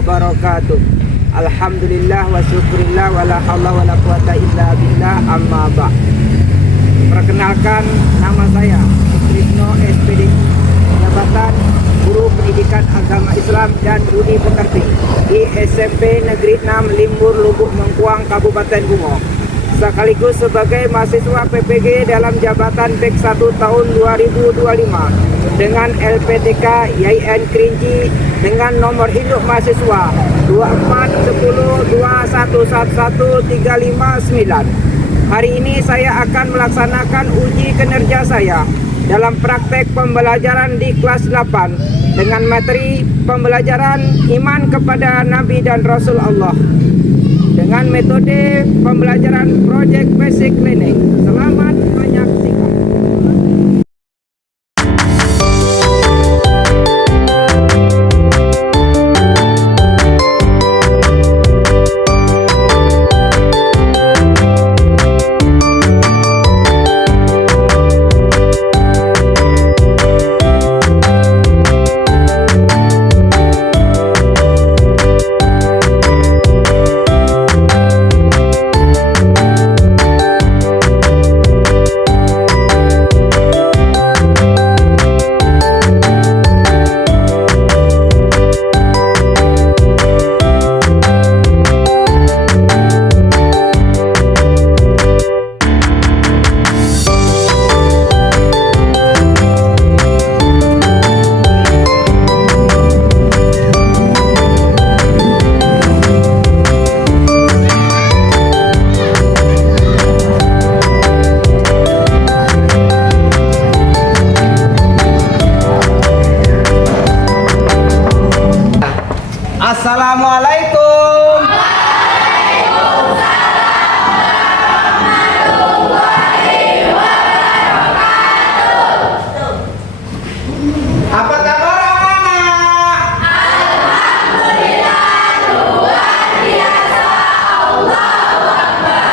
wabarakatuh. Alhamdulillah wa syukurillah wa la hawla wa la quwata illa billah, amma ba'. Perkenalkan, nama saya Sutrisno SPD, jabatan Guru Pendidikan Agama Islam dan Budi Pekerti di SMP Negeri 6 Limbur, Lubuk Mengkuang, Kabupaten Bungo, sekaligus sebagai mahasiswa PPG dalam jabatan PEK 1 tahun 2025 dengan LPTK YIN Kerinci dengan nomor induk mahasiswa 241021113559. Hari ini saya akan melaksanakan uji kinerja saya dalam praktek pembelajaran di kelas 8 dengan materi pembelajaran iman kepada Nabi dan Rasul Allah dengan metode pembelajaran Project Basic Learning. Selamat menyaksikan. Assalamualaikum. Apa kabar anak? Alhamdulillah, luar biasa. Allahu Akbar.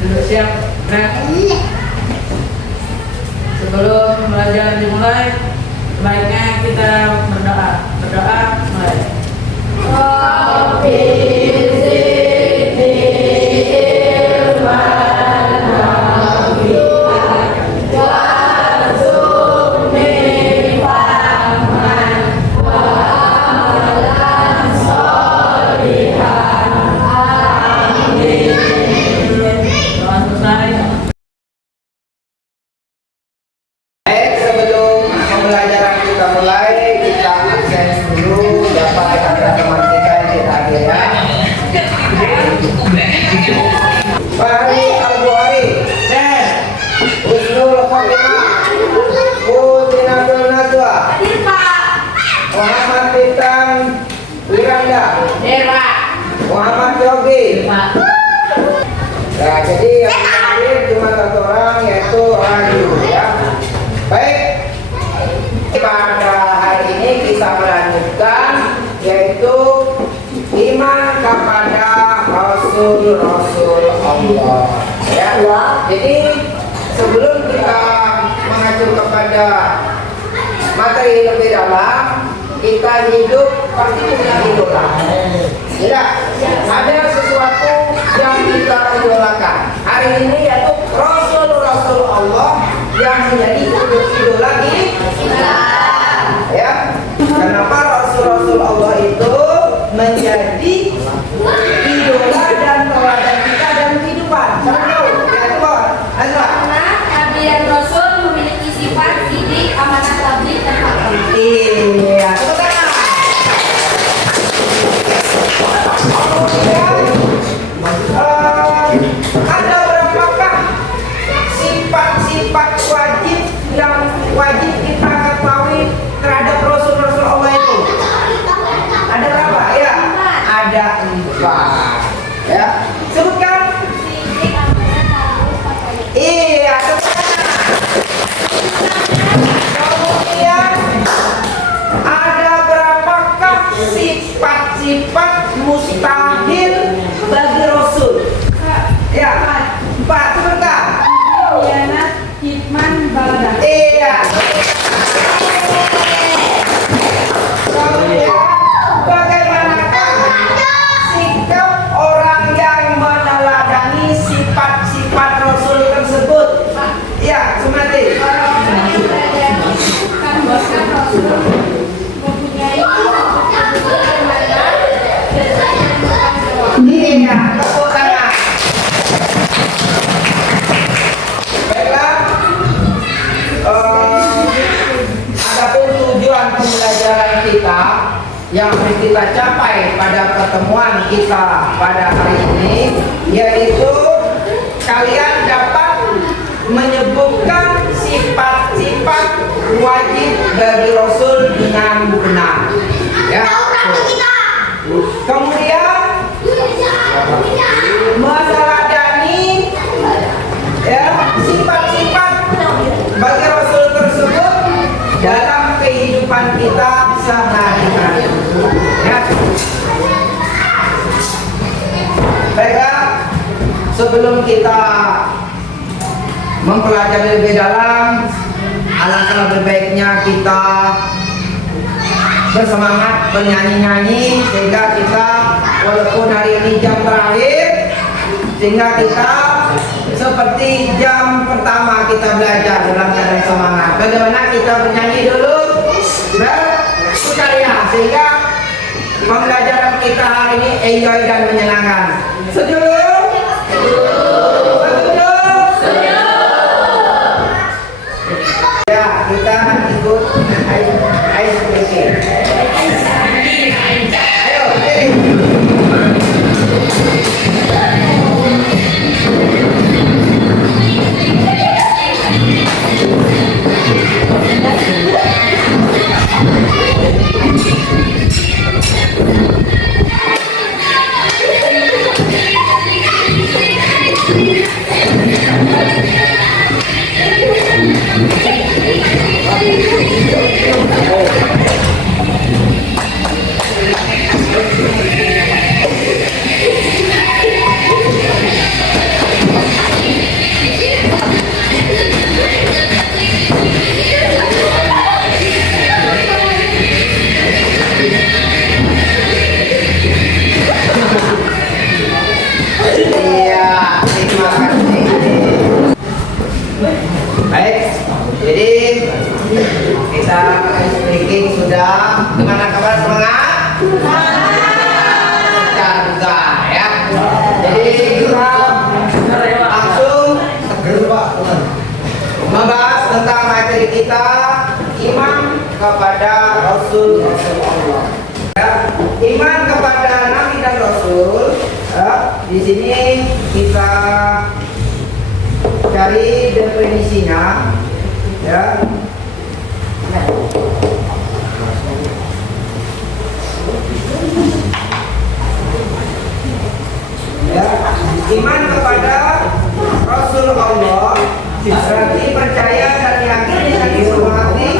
Sudah siap? Nah, sebelum pembelajaran dimulai, baiknya kita berdoa. Berdoa mulai. Doa selesai. Sebelum pembelajaran kita mulai, kita absen dulu dapat rekan-rekan matematika yang kita hadir ya. Fahri Al-Buhari, Husnul Khotimah, Putinatul Najwa, Muhammad Bintang Wiranda, Muhammad Yogi. Nah, jadi yang hadir cuma satu orang, yaitu Radio ya. Baik, pada hari ini kita melanjutkan yaitu iman kepada Rasul-Rasul Allah ya. Jadi sebelum kita mengacu kepada materi lebih dalam, kita hidup pasti punya idola. Tidak, ada sesuatu yang kita idolakan. Hari ini yaitu Rasul-Rasul Allah yang menjadi idola kita. Ya, kenapa Rasul-Rasul Allah itu menjadi idola dan teladan kita dalam kehidupan? Siapa tahu? Ya, Tuhan. Azra. Karena Nabi dan Rasul memiliki sifat sidik, amanah tabligh, dan hakam. Iya, tepuk tangan. Ada berapakah sifat-sifat wajib yang wajib kita ketahui pelajaran kita yang harus kita capai pada pertemuan kita pada hari ini, yaitu kalian dapat menyebutkan sifat-sifat wajib bagi Rasul dengan benar. Ya. Kemudian masalah dani, ya, sifat-sifat bagi Rasul tersebut dalam kehidupan kita sehari-hari. Ya. Baiklah, sebelum kita mempelajari lebih dalam, alangkah lebih baiknya kita bersemangat bernyanyi-nyanyi sehingga kita walaupun hari ini jam terakhir, sehingga kita seperti jam pertama kita belajar dalam keadaan semangat. Bagaimana kita bernyanyi dulu bersukaria sehingga pembelajaran kita hari ini enjoy dan menyenangkan. Setuju? Kita ikut ice breaking. Ayo, baik, jadi kita speaking sudah. Gimana kabar, semangat? Juga ya. Jadi kita langsung membahas tentang materi kita, iman kepada Rasul Allah. Ya, iman kepada Nabi dan Rasul. Ya, di sini kita cari definisinya, ya. Ya, iman kepada Rasul Allah berarti percaya dan yakin dengan seluruh hati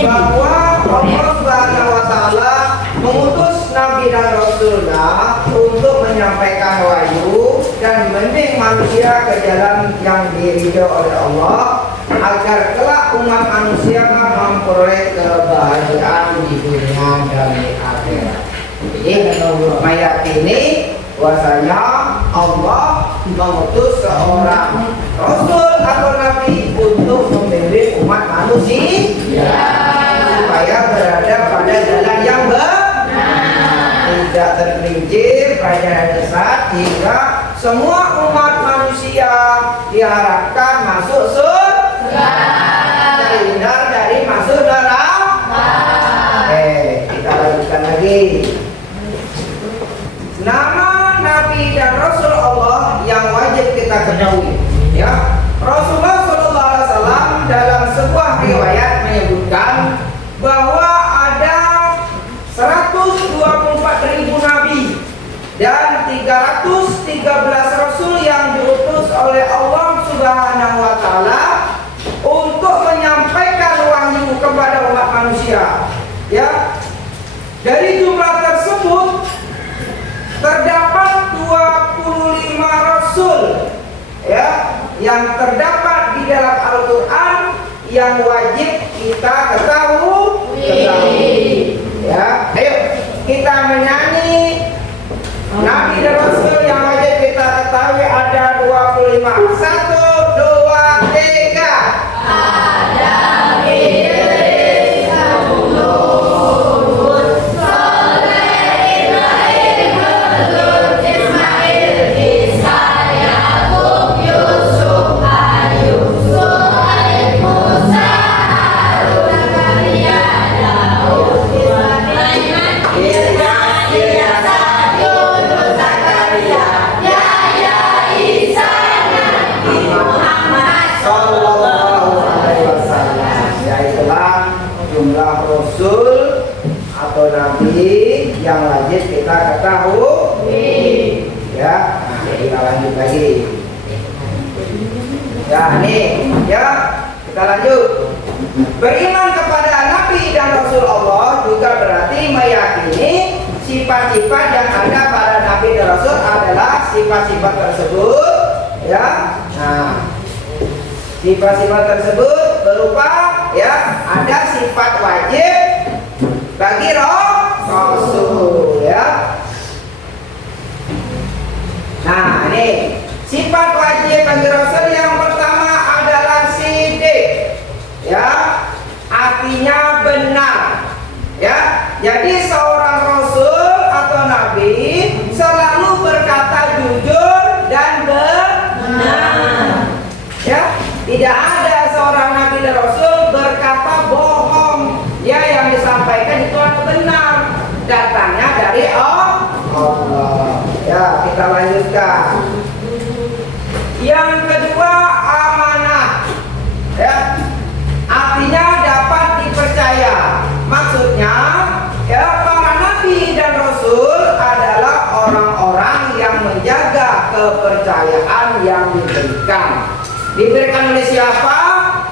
bahwa Allah Subhanahu wa Ta'ala mengutus Nabi dan Rasulnya untuk menyampaikan wahyu dan membimbing manusia ke jalan yang diridhoi oleh Allah agar kelak umat manusia memperoleh kebahagiaan di dunia dan di akhirat. Jadi meyakini bahwasanya Allah mengutus seorang Rasul atau Nabi untuk membimbing umat manusia supaya berada pada jalan yang benar, tidak tergelincir pada sesat, hingga semua umat manusia diharapkan masuk surga, terhindar dari masuk neraka. Kita lanjutkan lagi. Nama Nabi dan Rasul Allah yang wajib kita ketahui, ya. Rasulullah SAW dalam sebuah riwayat menyebutkan bahwa ada 124.000 nabi dan 313 rasul yang diutus oleh Allah Subhanahu wa Ta'ala untuk menyampaikan wahyu kepada umat manusia. Ya, dari jumlah tersebut terdapat 25 rasul, ya, yang terdapat di dalam Al-Quran yang wajib kita ketahui. Ya, ayo kita menyanyi Nabi dan Rasul yang wajib kita ketahui ada 25. 1, 2, 3. Ada Idris, Namrud, Saleh, Ibrahim, Hud, Ismail, Isa, Yakub, Yusuf, Ayub, Shu'aib, Musa, Harun, rasul atau nabi yang wajib kita ketahui. Ya, nah, kita lanjut lagi. Ya, nih, ya kita lanjut. Beriman kepada nabi dan rasul Allah juga berarti meyakini sifat-sifat yang ada pada nabi dan rasul adalah sifat-sifat tersebut. Ya, nah, sifat-sifat tersebut berupa ya ada sifat wajib bagi rasul ya. Nah, ini sifat wajib bagi rasul yang pertama adalah sidik. Ya, artinya benar. Ya, jadi seorang rasul atau nabi selalu berkata jujur dan benar. Ya, tidak ada seorang nabi dan rasul berkata bohong. Ya, yang disampaikan itu adalah benar. Datangnya dari Allah. Ya, kita lanjutkan. Yang kedua, amanah. Ya, artinya dapat dipercaya. Maksudnya, ya para nabi dan rasul adalah orang-orang yang menjaga kepercayaan yang diberikan. Diberikan oleh siapa?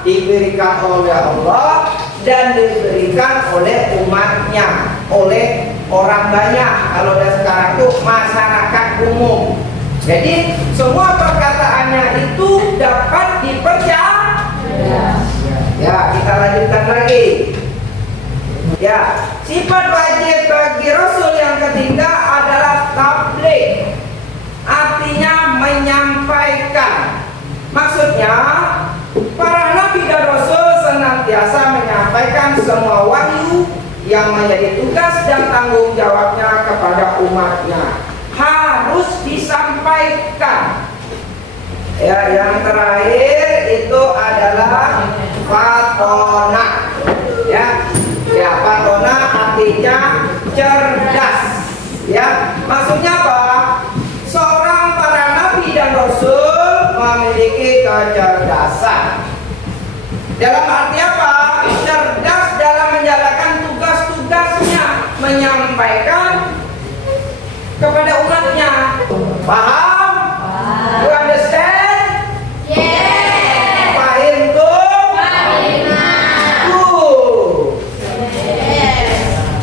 Diberikan oleh Allah dan diberikan oleh umatnya, oleh orang banyak. Kalau udah sekarang itu masyarakat umum. Jadi semua perkataannya itu dapat dipercaya. Ya, kita lanjutkan lagi. Ya, sifat wajib bagi rasul yang ketiga adalah tabligh. Artinya menyampaikan. Maksudnya para nabi dan rasul senantiasa menyampaikan semua wahyu yang menjadi tugas dan tanggung jawabnya kepada umatnya harus disampaikan. Ya, yang terakhir itu adalah fatona. Ya, ya fatona artinya cerdas. Ya, maksudnya apa? Seorang para nabi dan rasul memiliki kecerdasan. Dalam arti apa? Cerdas dalam menjalankan tugas-tugasnya, menyampaikan kepada umatnya. Paham? You understand? Yes. Paham tuh?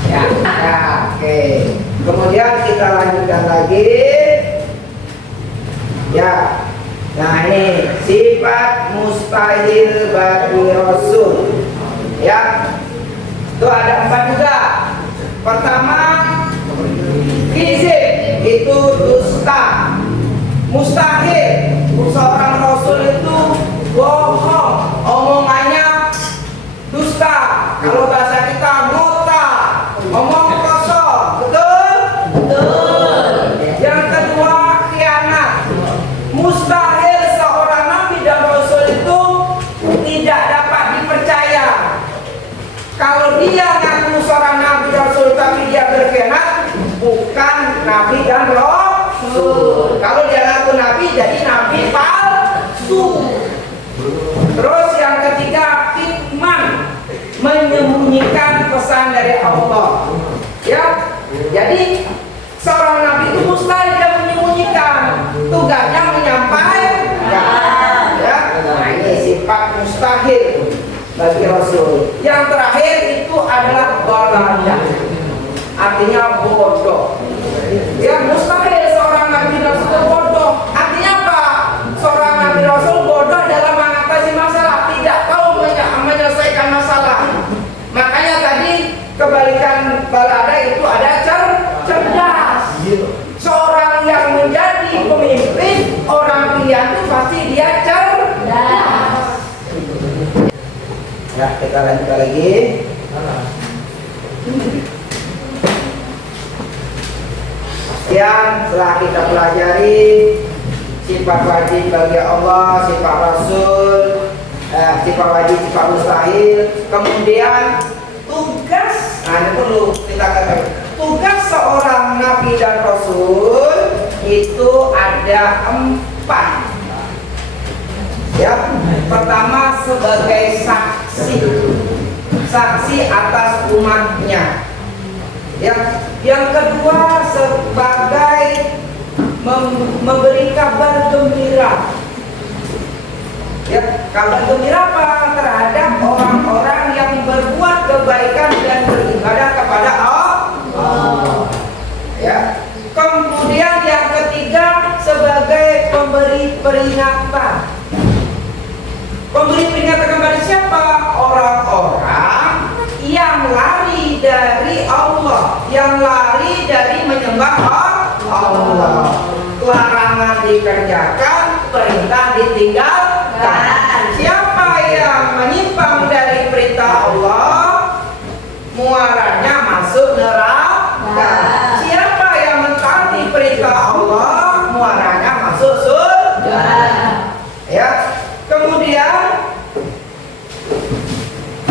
Ya, ya, oke. Kemudian kita lanjutkan lagi. Ya. Nah, ini sifat mustahil bagi rasul. Ya. Itu ada 4 juga. Pertama, kizib, itu dusta. Mustahil seorang rasul itu bohong, omongannya dusta. Kalau bahasa kita ngota, omong kosong. Betul? Betul. Yang kedua, khianat. Mustahil seorang nabi dan rasul itu tidak dapat dipercaya. Kalau dia ngaku seorang nabi dan rasul tapi dia berkhianat, bukan nabi dan rasul. Kalau dia ngaku nabi, jadi nabi palsu. Terus yang ketiga, kitman, menyembunyikan pesan dari Allah. Ya, jadi seorang nabi itu mustahil dia menyembunyikan, tugasnya menyampaikan. Ya, nah ini sifat mustahil bagi rasul. Yang terakhir itu adalah balada, artinya bodoh. Ya, mustahil seorang nabi rasul bodoh. Artinya apa? Seorang nabi rasul bodoh dalam mengatasi masalah, tidak tahu menyelesaikan masalah. Makanya tadi kebalikan balada itu ada cerdas. Seorang yang menjadi pemimpin, orang pilihan itu pasti dia cerdas. Ya, kita lanjutkan lagi. Sekian setelah kita pelajari sifat wajib bagi Allah, sifat Rasul, sifat wajib, sifat mustahil. Kemudian tugas, nah ini perlu kita ketahui. Tugas seorang nabi dan rasul itu ada 4. Ya, pertama sebagai saksi. saksi atas umatnya. Ya, yang kedua sebagai memberi kabar gembira. Ya, kabar gembira apa? Terhadap orang-orang yang berbuat kebaikan dan beribadah kepada Allah. Ya. Kemudian yang ketiga sebagai pemberi peringatan. Pemberi peringatan kepada siapa? Orang-orang yang lari dari Allah, yang lari dari menyembah Allah. Larangan dikerjakan, perintah ditinggalkan. Siapa yang menyimpang dari perintah Allah, muaranya masuk neraka. Siapa yang mentaati perintah Allah, muaranya masuk surga. Ya. Kemudian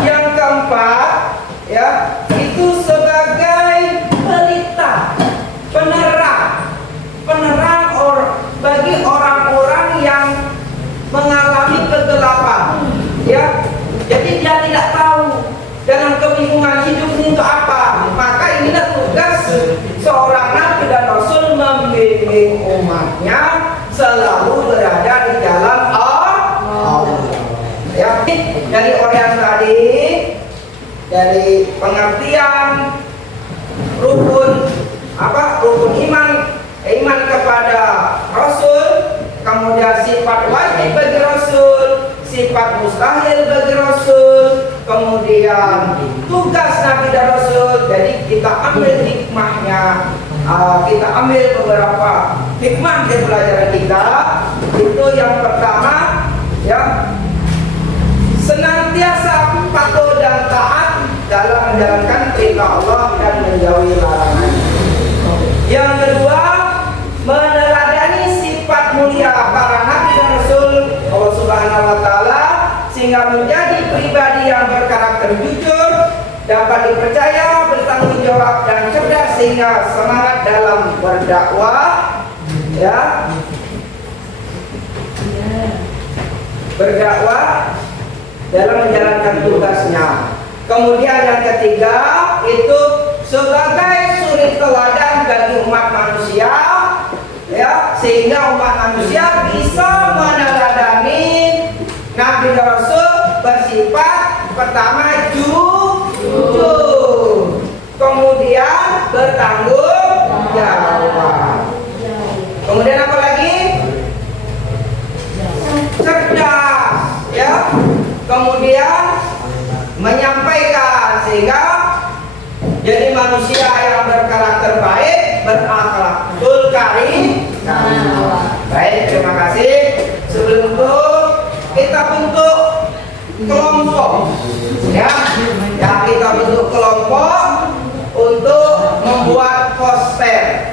yang keempat, ya, itu sebagai pelita, penerang bagi orang-orang yang mengalami kegelapan. Ya, jadi dia tidak tahu dalam kebingungan hidup untuk apa. Maka inilah tugas seorang nabi dan rasul, membimbing umatnya selalu berada di jalan Allah. Ya, dari orientasi, dari pengertian rukun iman kepada Rasul, kemudian sifat wajib bagi Rasul, sifat mustahil bagi Rasul, kemudian tugas Nabi dan Rasul. Jadi kita ambil hikmahnya, kita ambil beberapa hikmah dari pelajaran kita. Itu yang pertama, ya, senantiasa patuh dan taat dalam menjalankan perintah Allah dan menjauhi larangan. Yang kedua, meneladani sifat mulia para nabi dan rasul Allah Subhanahu wa taala sehingga menjadi pribadi yang berkarakter jujur, dapat dipercaya, bertanggung jawab dan cerdas sehingga semangat dalam berdakwah, ya. Berdakwah dalam menjalankan tugasnya. Kemudian yang ketiga itu sebagai suri teladan bagi umat manusia, ya, sehingga umat manusia bisa meneladani Nabi dan Rasul bersifat pertama jujur, kemudian bertanggung jawab, kemudian apa lagi? Cerdas, ya, kemudian menyampaikan sehingga jadi manusia yang berkarakter baik, berakhlak karim. Baik, terima kasih. Sebelum itu kita bentuk kelompok, ya, kita bentuk kelompok untuk membuat poster.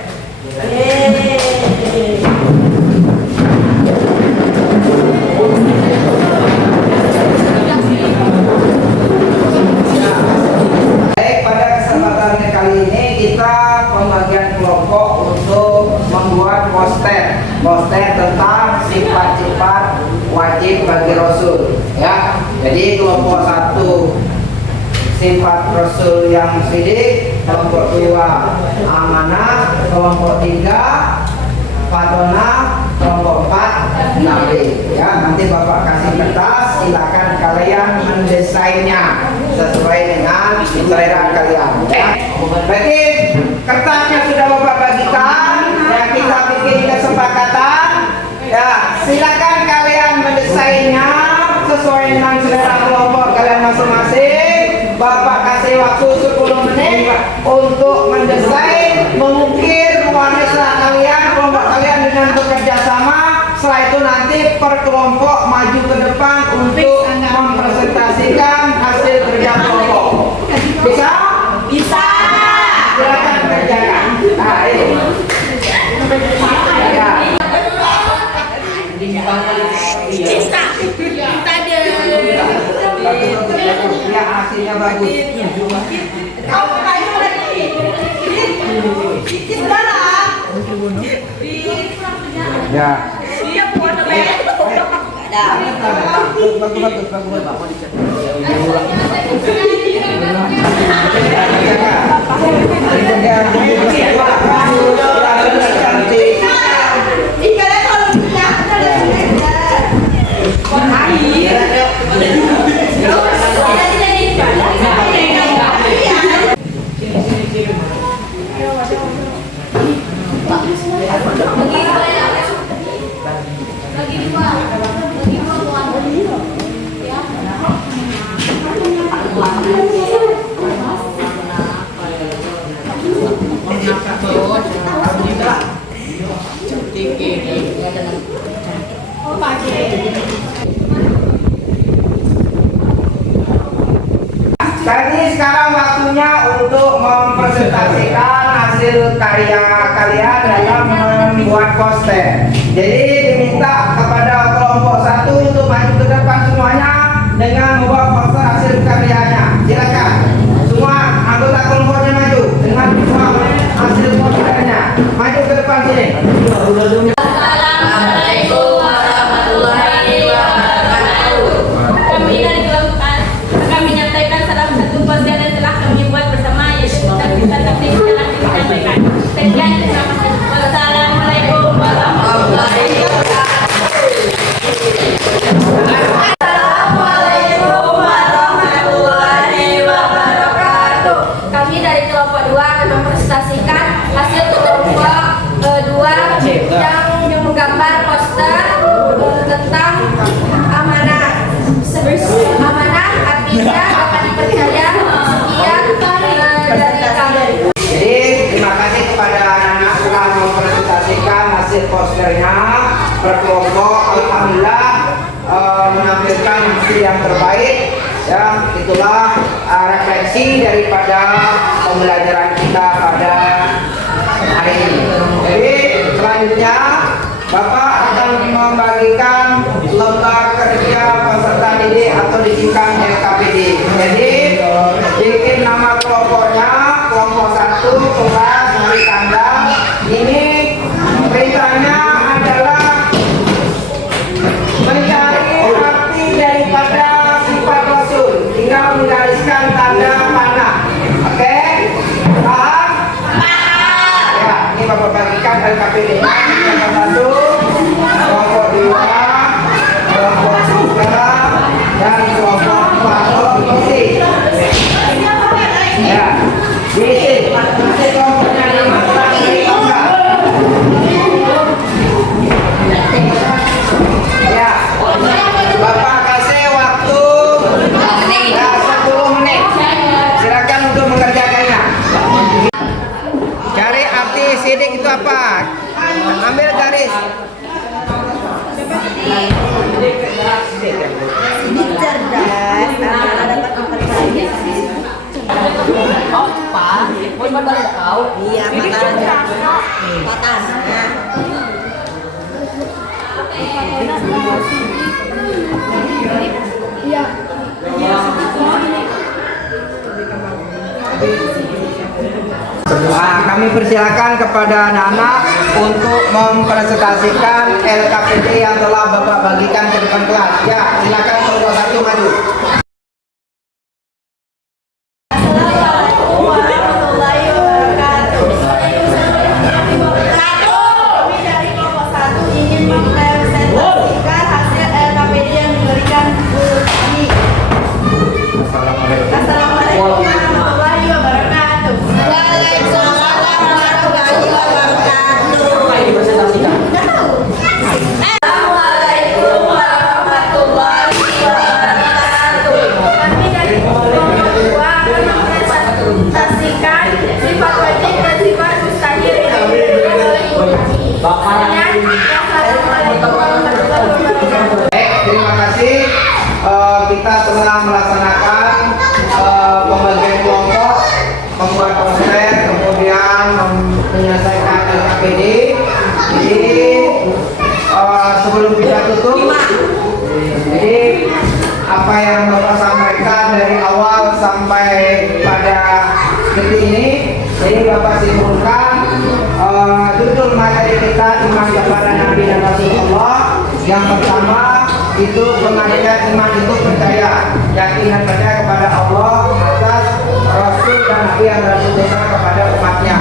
Kali ini kita pembagian kelompok untuk membuat poster tentang sifat-sifat wajib bagi Rasul, ya. Jadi kelompok 1 sifat Rasul yang sidik, kelompok 2 amanah, kelompok 3 fatona, kelompok 4 nabi, ya. Nanti Bapak kasih kertas, silakan kalian mendesainnya sesuai dengan selera kalian, ya. Berarti kertasnya sudah Bapak bagikan, ya, kita bikin kesepakatan, ya. Silakan kalian mendesainnya sesuai dengan selera kelompok kalian masing-masing. Bapak kasih waktu 10 menit untuk mendesain, mengukir nuansa kalian, kelompok kalian dengan bekerja sama. Setelah itu nanti per kelompok maju ke depan untuk mempresentasikan hasil kerja kelompok. Bisa? Bisa. Silakan kerjakan. Nah, ini. Ya. Ya, hasilnya bagus. Kamu kayu lagi. Ya. Siap buat Bagus. Jadi sekarang waktunya untuk mempresentasikan hasil karya kalian dalam membuat poster. Jadi diminta kepada kelompok 1 untuk maju ke depan semuanya dengan membawa poster hasil karyanya. Silakan semua anggota kelompoknya maju dengan membawa hasil posternya. Maju ke depan sini. Assalamualaikum warahmatullahi wabarakatuh. Kami dari kelompok kami menyampaikan salah satu poster yang telah kami buat bersama yaitu tentang kita teknik dalam menyampaikan. Sekian terima kasih. Wassalamualaikum warahmatullahi wabarakatuh. Assalamualaikum warahmatullahi wabarakatuh. Kami dari kelompok 2 akan mempresentasikan hasil kelompok 2 yang menggambar poster tentang amanah. Amanah artinya dapat dipercaya. Sekian dari kami. Jadi terima kasih kepada anak-anak telah mempresentasikan hasil posternya berkelompok. Alhamdulillah menampilkan hasil yang terbaik. Ya, itulah refleksi daripada pembelajaran kita pada hari ini. Jadi selanjutnya Bapak akan membagikan lembar kerja peserta didik atau disingkat LKPD. Jadi bikin nama kelompoknya, kelompok 1 kelas hari tanda. Ini perintahnya adalah mencari arti daripada sifat Rasul, tinggal menggariskan tanda panah. Oke? Paham? Ya, ini Bapak bagikan LKPD. Kelompok 1, kelompok 2, kelompok 3, dan kelompok 4 isi. Ya, diisi. Isi kelompoknya di mana? Ya, Bapak kasih waktu ya, 10 menit. Silakan untuk mengerjakannya. Cari arti sidik itu apa? Ambil garis. Sidik cerdas, anak dapat mempercayai. Oh, Pak. Mau balik kau? Iya, matanya. Matanya. Kami persilakan kepada anak-anak untuk mempresentasikan LKPD yang telah Bapak bagikan ke depan kelas. Ya, silakan kelompok 1 maju. Assalamualaikum warahmatullahi wabarakatuh. Kami dari kelompok 1 ingin mempresentasikan hasil LKPD yang diberikan guru kami. Assalamualaikum warahmatullahi wabarakatuh. Waalaikumsalam warahmatullahi wabarakatuh. Assalamualaikum warahmatullahi wabarakatuh. Kami dari kelompok 2 akan mempresentasikan sifat wajib dan sifat mustahil yang diberikan oleh guru kami. Assalamualaikum warahmatullahi wabarakatuh. Baik, terima kasih. Kita telah melaksanakan pembagian kelompok, membuat poster, kemudian menyelesaikan LKPD. Jadi sebelum kita tutup, jadi apa yang Bapak sampaikan dari awal sampai pada detik ini, jadi Bapak simpulkan judul materi kita iman kepada Nabi dan Rasulullah. Yang pertama itu pengertian iman itu percaya, yakin dan percaya kepada Allah atas Rasul dan Nabi yang telah diutuskan kepada umatnya.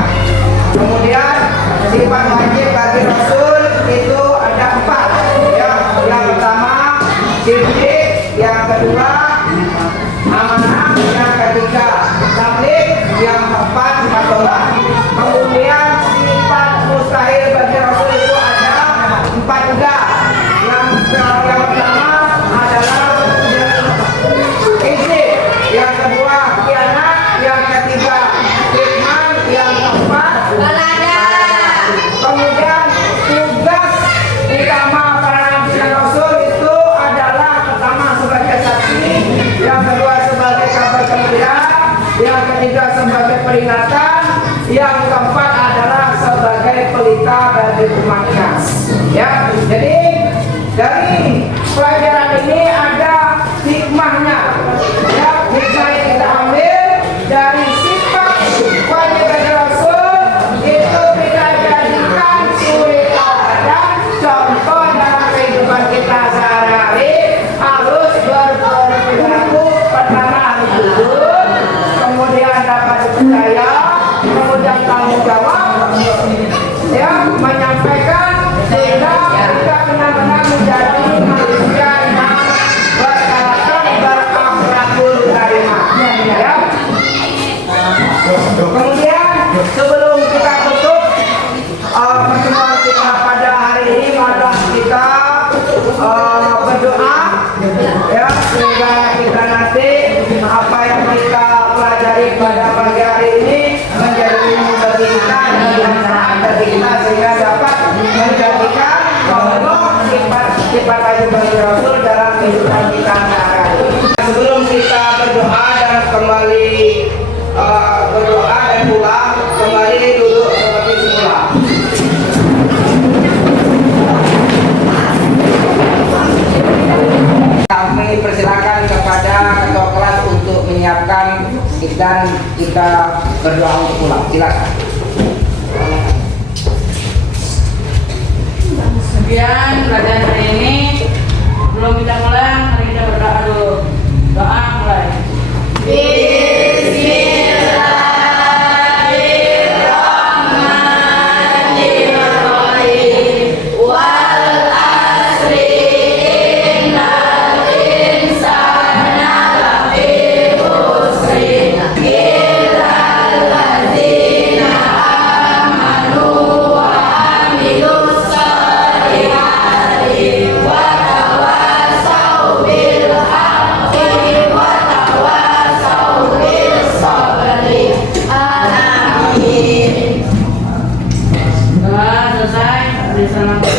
Kemudian sifat wajib bagi Rasul itu ada 4 ya. Yang pertama siddiq, yang kedua amanah, yang ketiga tabligh, yang keempat sifat taubat. Kemudian sifat mustahil bagi Rasul itu ada 4 juga. Yang pertama adalah izin, yang kedua khianat, yang ketiga kitman, yang keempat kemudian tugas utama para nabi dan rasul itu adalah pertama sebagai saksi, yang kedua sebagai kabar gembira, yang ketiga sebagai peringatan, yang keempat adalah sebagai pelita bagi umatnya. Ya, jadi dari pelajaran ini ada hikmahnya. Ya, hikmah yang kita ambil dari sifat wajib bagi Rasul itu kita jadikan suri teladan, contoh dalam kehidupan kita sehari-hari. Harus berperilaku pertama harus jujur, kemudian dapat dipercaya, kemudian tanggung jawab, ya, menyampaikan sehingga kita benar-benar menjadi manusia yang berkarakter, berakhlakul karimah. Ya. Kemudian sebelum kita tutup pertemuan kita pada hari ini, mari kita berdoa ya, sehingga kita nanti apa yang kita pelajari pada pagi hari ini menjadi ilmu bagi kita dan manfaat bagi kita, sehingga dapat menjadikan sifat wajib bagi Rasul dalam kehidupan kita sehari-hari. Sebelum kita berdoa dan kembali berdoa dan pulang, kembali duduk seperti semula. Kami persilakan kepada ketua kelas untuk menyiapkan dan kita berdoa untuk pulang. Silakan. Sekian pelajaran hari ini. Belum kita mulai, mari kita berdoa dulu. Doa mulai. Selesai.